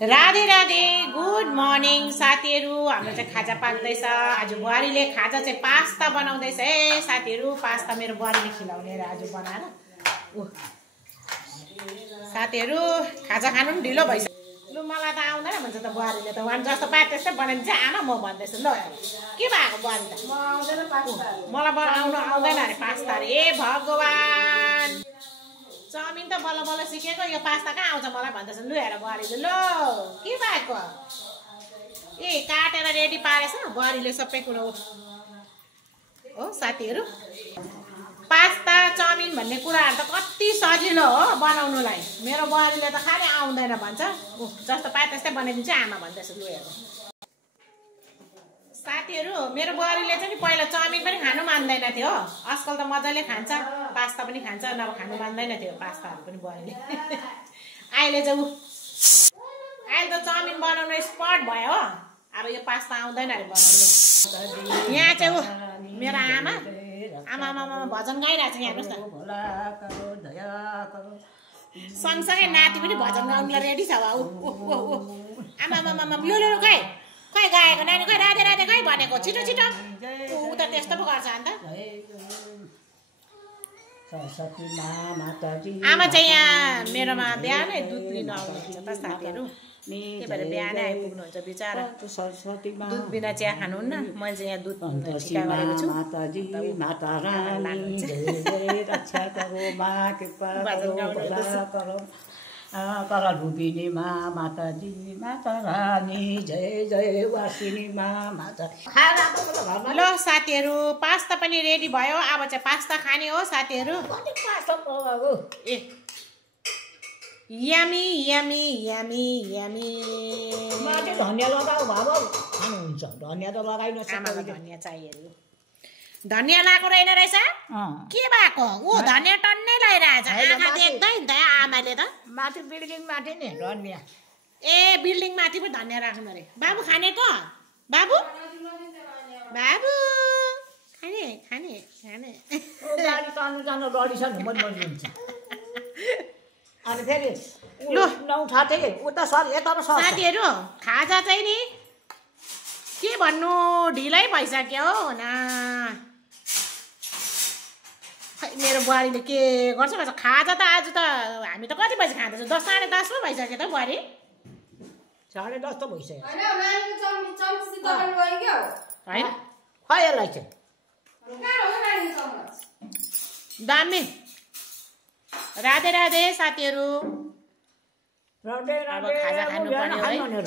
Radhe Radhe good morning साथीहरु। हाम्रो चाहिँ खाजा पाक्दैछ। आज बुहारीले खाजा चाहिँ पास्ता बनाउँदैछ। ए साथीहरु, पास्ता मेरो बुहारीले खिलाउने र आज बनाएर साथीहरु खाजा खानु पनि ढिलो भइसक्यो। लु मलाई त आउँदैन भन्छ त बुहारीले त। वान जस्तो पाए त्यस्तै बनाइन्छ आमा। म भन्दैछु ल के भएको बुहारी त म आउँदैन पास्ता। मलाई बनाउन आउँदैन अरे पास्ता रे। ए भगवान, चाउमिन त बल्ल बल्ल सिकेको, यो पास्ता कहाँ आउँछ मलाई भन्दैछ। लु हेर बुहारीले ल के भएको। ए काटेर रेडी पारेछ बुहारीले सबै कुरो हो साथीहरु। पास्ता चाउमिन भन्ने कुराहरु त कति सजिलो हो बनाउनुलाई। मेरो बुहारीले त खाली आउँदैन भन्छ। जस्तो पाए त्यस्तै बनाइदिन्छ आमा भन्दैछ। लु हेर साथीहरु, मेरो बुहारीले चाहिँ पहिला चाउमिन पनि खानु मान्दैन थियो। आजकल त मजाले खान्छ, पास्ता पनि खान्छ। नभए खानु मान्दैन थियो पास्ताहरु पनि बुहारीले। अहिले चाहिँ अहिले त चाउमिन बनाउन स्पट भयो हो। अब यो पास्ता आउँदैन अरे बनाउनु। यहाँ चाहिँ मेरो आमा आमा भजन गाइरहेछ। यहाँ हेर्नुस् न, सँगसँगै नाति पनि भजन गाउनुलाई रेडी छ। आमा यो खै खै गाएको नानी, खै राधे राधे खै भनेको। छिटो छिटो ऊ त त्यस्तो पो गर्छ अन्त। आमा चाहिँ यहाँ मेरोमा बिहानै दुध लिनु आउनुहुन्छ त साथीहरु। त्यही भएर बिहानै आइपुग्नुहुन्छ बिचारा। दुध बिना चिया खानुहुन्न। मैले चाहिँ यहाँ दुध छिका गरेको छु। कला डुबिनी माताजी माता रानी जय जय वासिनी माता। ल साथीहरु, पास्ता पनि रेडी भयो। अब चाहिँ पास्ता खाने हो साथीहरु। ए यमी यमी यमी यमी। माथि धनिया लगाऊ बाबा खानुहुन्छ। धनिया त लगाइ नसक्छ। आमालाई धनिया चाहियो। धनिया लाएको रहेन रहेछ। के भएको ऊ धनिया टन्नै लगाइरहेछ। आँखा देख्दै नि त आमाले त। माथि बिल्डिङ माथि नि धनिया। ए बिल्डिङ माथि पनि धनिया राख्नु अरे। बाबु खाने त बाबु बाबु खाने खाने खाने। गाडी तान्नु जानु रडी छ नि मन हुन्छ। अनि फेरि लु नौ ठाथे उता सर यता सर। साथीहरु, खाजा चाहिँ नि के भन्नु ढिलै भइसक्यो हो न। खै मेरो बुहारीले के गर्छ भन्छ। खाजा त आज त हामी त कति बजी खाँदैछौँ? 10 साढे 10 पो भइसक्यो त बुहारी। 10:30 त भइसक्यो होइन। खै यसलाई चाहिँ दामी। राधे राधे साथीहरु। राधे अब खाजा खानु पर्यो है।